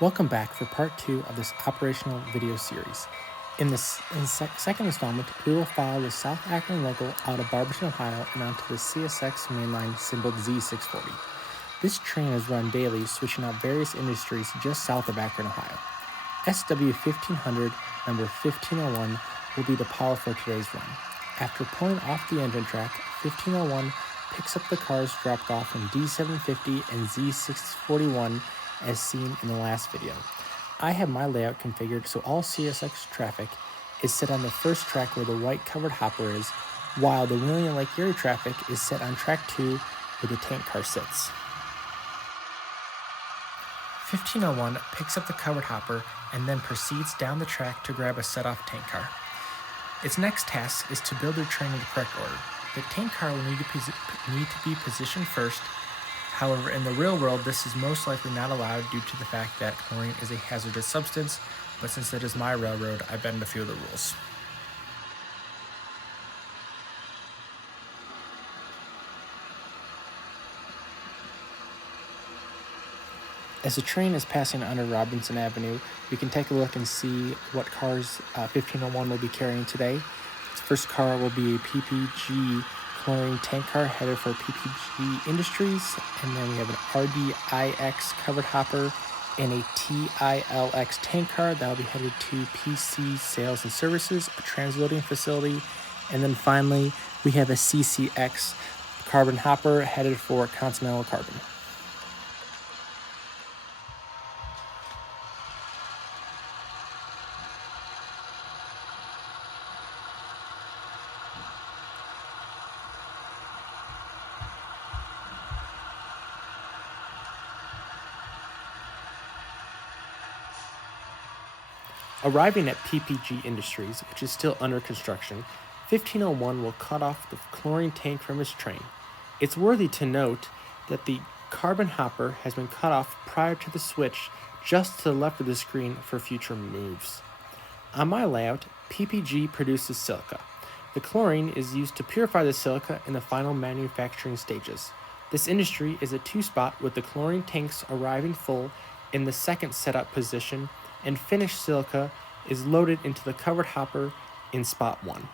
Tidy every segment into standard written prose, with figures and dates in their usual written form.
Welcome back for part 2 of this operational video series. In the second installment, we will follow the South Akron local out of Barberton, Ohio, and onto the CSX mainline symboled Z640. This train is run daily, switching out various industries just south of Akron, Ohio. SW1500, number 1501, will be the power for today's run. After pulling off the engine track, 1501 picks up the cars dropped off from D750 and Z641 as seen in the last video. I have my layout configured so all CSX traffic is set on the first track where the white covered hopper is, while the Wheeling and Lake Erie traffic is set on track 2 where the tank car sits. 1501 picks up the covered hopper and then proceeds down the track to grab a set-off tank car. Its next task is to build their train in the correct order. The tank car will need to be positioned first. However, in the real world, this is most likely not allowed due to the fact that chlorine is a hazardous substance, but since it is my railroad, I bend a few of the rules. As the train is passing under Robinson Avenue, we can take a look and see what cars 1501 will be carrying today. Its first car will be a PPG chlorine tank car headed for PPG Industries, and then we have an RDIX covered hopper and a TILX tank car that will be headed to PC Sales and Services, a transloading facility, and then finally we have a CCX carbon hopper headed for Continental Carbon. Arriving at PPG Industries, which is still under construction, 1501 will cut off the chlorine tank from his train. It's worthy to note that the carbon hopper has been cut off prior to the switch just to the left of the screen for future moves. On my layout, PPG produces silica. The chlorine is used to purify the silica in the final manufacturing stages. This industry is a two-spot with the chlorine tanks arriving full in the second setup position, and finished silica is loaded into the covered hopper in spot 1.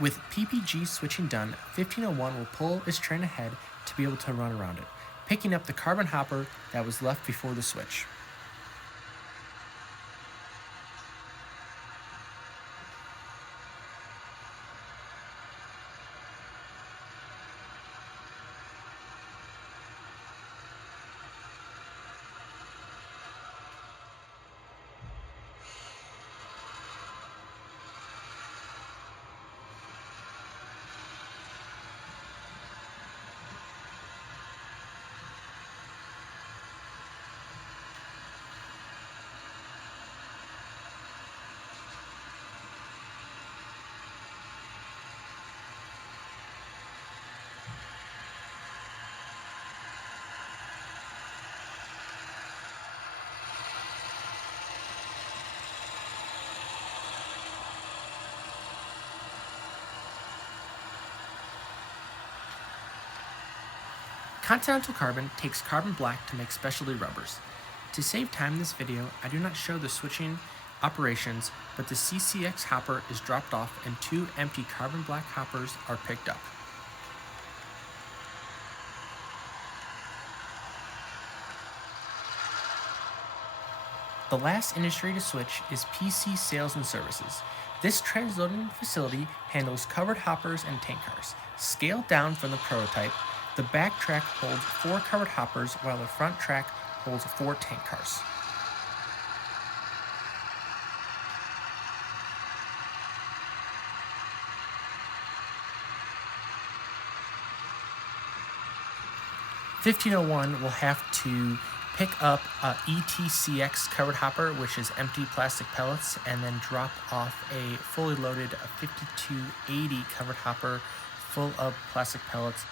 With PPG switching done, 1501 will pull his train ahead to be able to run around it, picking up the carbon hopper that was left before the switch. Continental Carbon takes carbon black to make specialty rubbers. To save time in this video, I do not show the switching operations, but the CCX hopper is dropped off and 2 empty carbon black hoppers are picked up. The last industry to switch is PC Sales and Services. This transloading facility handles covered hoppers and tank cars. Scaled down from the prototype, the back track holds 4 covered hoppers while the front track holds 4 tank cars. (1501) will have to pick up a ETCX covered hopper, which is empty plastic pellets, and then drop off a fully loaded 5280 covered hopper full of plastic pellets.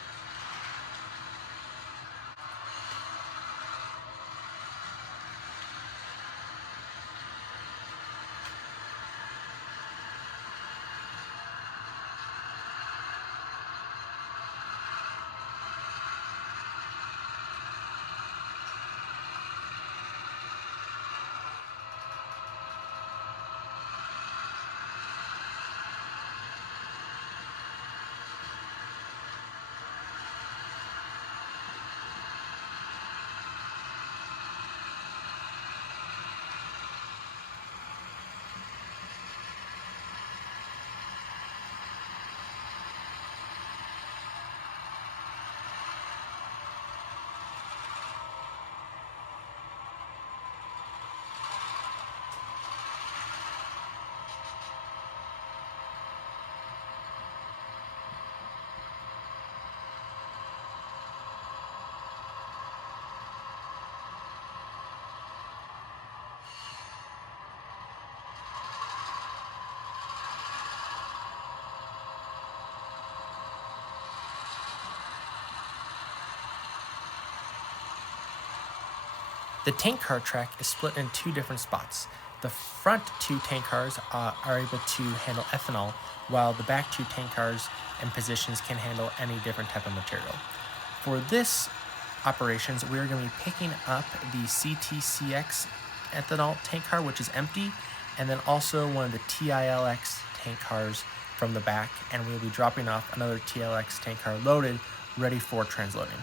The tank car track is split in 2 different spots. The front 2 tank cars are able to handle ethanol, while the back 2 tank cars and positions can handle any different type of material. For this operations, we are going to be picking up the CTCX ethanol tank car, which is empty, and then also one of the TILX tank cars from the back, and we'll be dropping off another TILX tank car loaded, ready for transloading.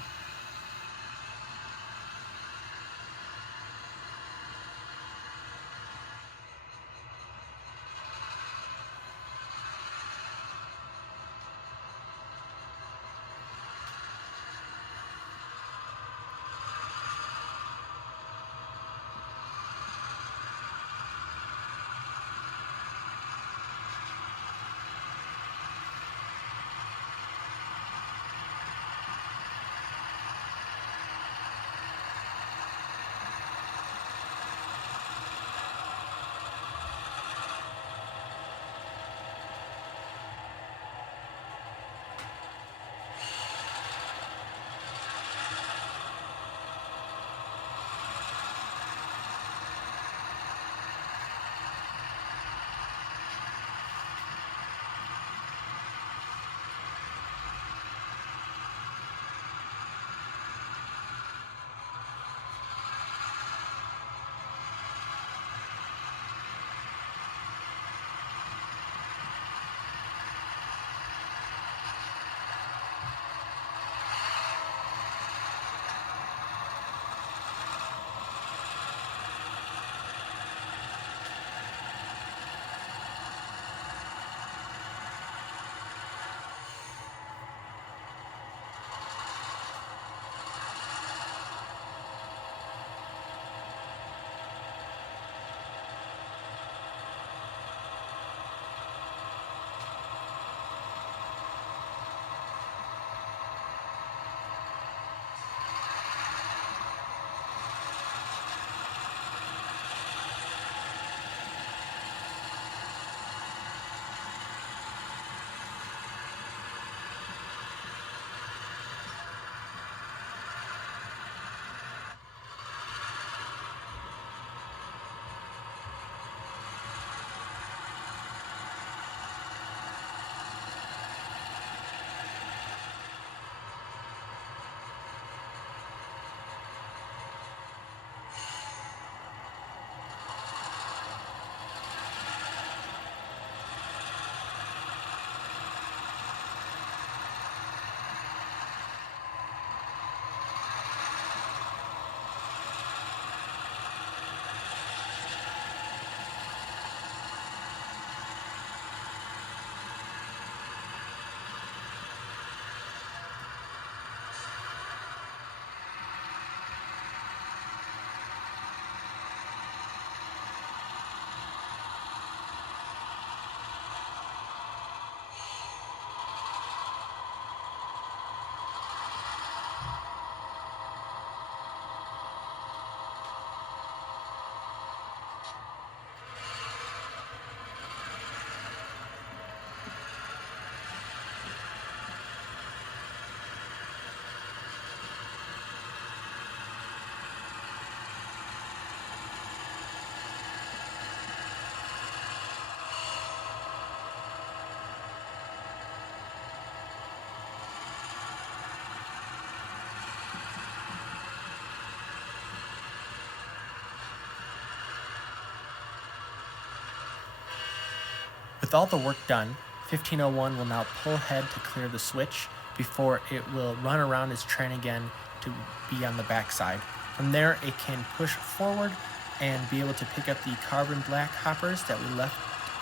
With all the work done, 1501 will now pull ahead to clear the switch before it will run around its train again to be on the backside. From there, it can push forward and be able to pick up the carbon black hoppers that we left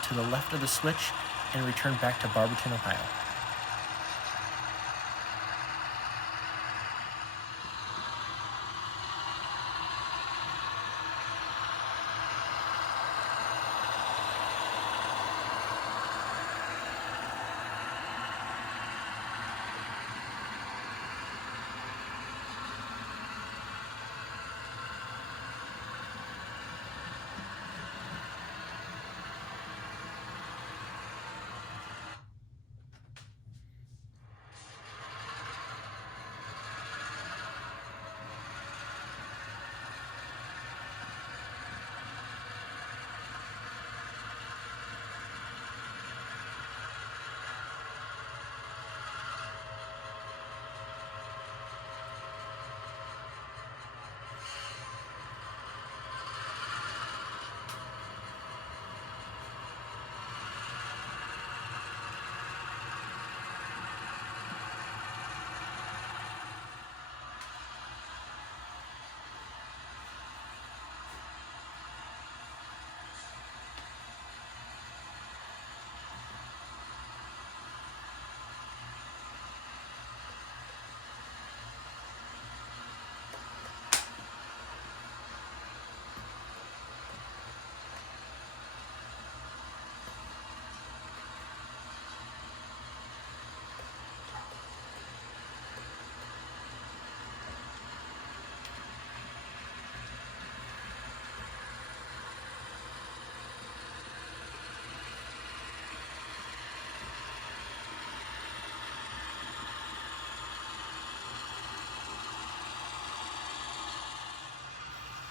to the left of the switch and return back to Barberton, Ohio.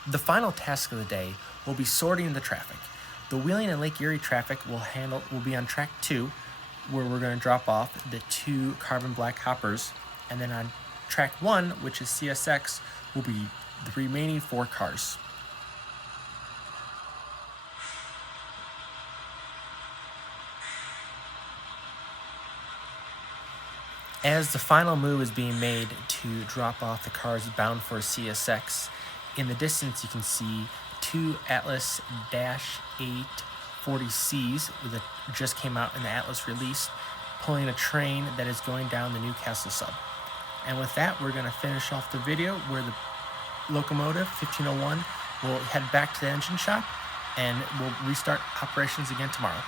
The final task of the day will be sorting the traffic. The Wheeling and Lake Erie traffic will be on track 2, where we're going to drop off the 2 carbon black hoppers, and then on track 1, which is CSX, will be the remaining 4 cars. As the final move is being made to drop off the cars bound for CSX, in the distance you can see 2 Atlas -840Cs that just came out in the Atlas release, pulling a train that is going down the Newcastle sub. And with that, we're going to finish off the video where the locomotive 1501 will head back to the engine shop and we'll restart operations again tomorrow.